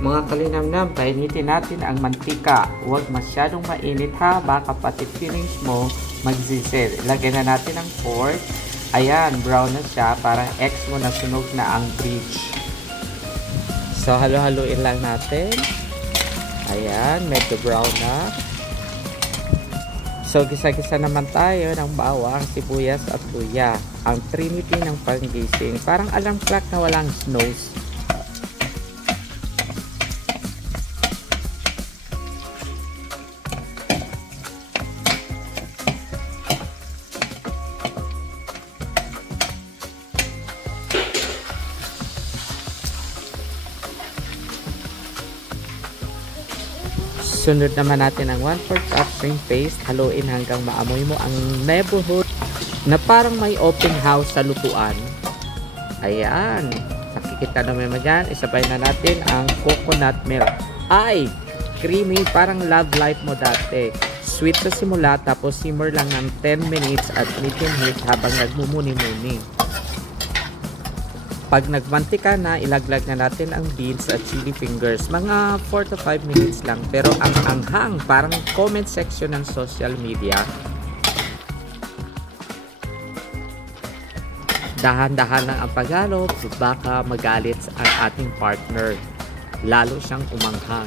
Mga kalinamnam, painitin natin ang mantika. Huwag masyadong mainit ha, baka pati fillings mo magzizir. Lagyan na natin ang pork. Ayan, brown na siya, parang X mo na sunog na ang bridge. So, halo-haluin lang natin. Ayan, medyo brown na. So, gisa-gisa naman tayo ng bawang, sibuyas at luya. Ang trinity ng panggising. Parang alarm clock na walang snooze. Sunod naman natin ang 1/4 cup shrimp paste. Haluin hanggang maamoy mo ang neighborhood na parang may open house sa lutuan. Ayan. Nakikita naman dyan. Isabay na natin ang coconut milk. Ay! Creamy. Parang love life mo dati. Sweet sa simula. Tapos simmer lang ng 10 minutes at medium heat habang nagmumuni-muni. Pag nagmantika na, ilaglag na natin ang beans at chili fingers. Mga 4 to 5 minutes lang. Pero ang anghang, parang comment section ng social media. Dahan-dahan lang ang paghalo, baka magalit ang ating partner. Lalo siyang umanghang.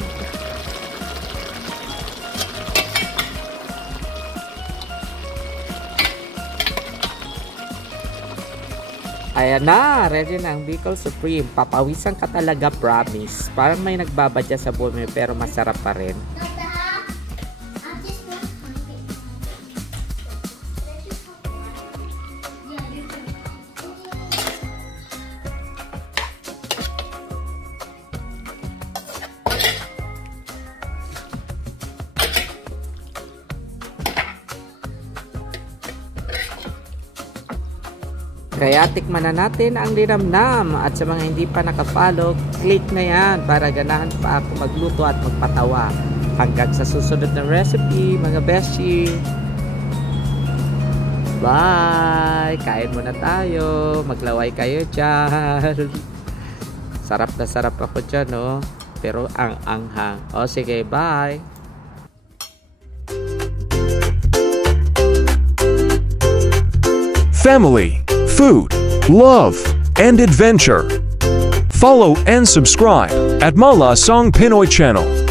Ayan na, ready na ang Bicol Supreme. Papawisan ka talaga, promise. Parang may nagbabadya sa bowl mo pero masarap pa rin. Kaya tikman na natin ang linamnam. At sa mga hindi pa nakapollow, click na yan para ganahan pa ako magluto at magpatawa. Hanggang sa susunod na recipe, mga beshi. Bye! Kain muna tayo. Maglaway kayo dyan. Sarap na sarap ako dyan, no? Pero ang anghang. O sige, bye! Family, food, love, and adventure. Follow and subscribe at Malasang Pinoy Channel.